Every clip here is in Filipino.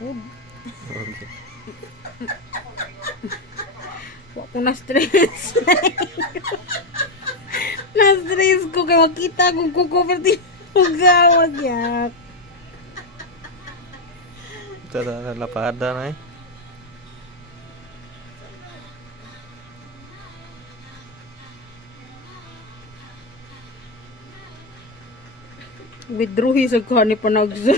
po. Okay. Wa ko na stress. Na-stress ko kaya makita kung kukuperti gawag yak. Ito na lapada na eh. Withdrawhi sa kani panagsa.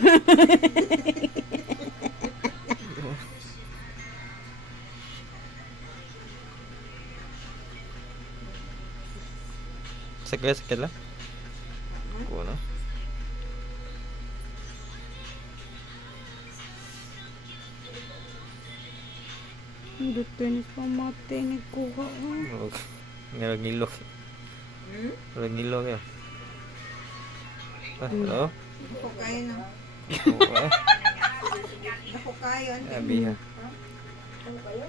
Sakit lah. Kuno. Dito ni pamate ni kuha. Ngilo. Ngilo ya. Hello. Ako kaya na. Ako kaya. Abi ha.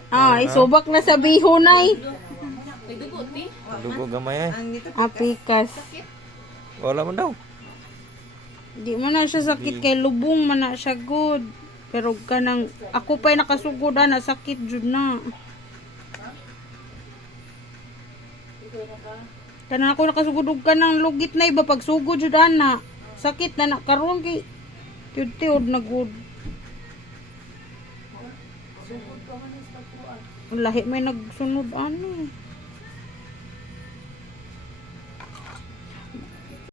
Ah, isubak na sa bihunay. Dugo gamay eh. Ang nito Apikas. Wala man daw. Di man na siya sakit kay lubong man na siya good. Pero kanang ako pa'y nakasugod na sakit jud na. Kanang ako nakasugod og kanang lugit na iba pagsugod jud ana. Sakit na karon kay tiud-tiud na good. Lahi may nagsunod ani.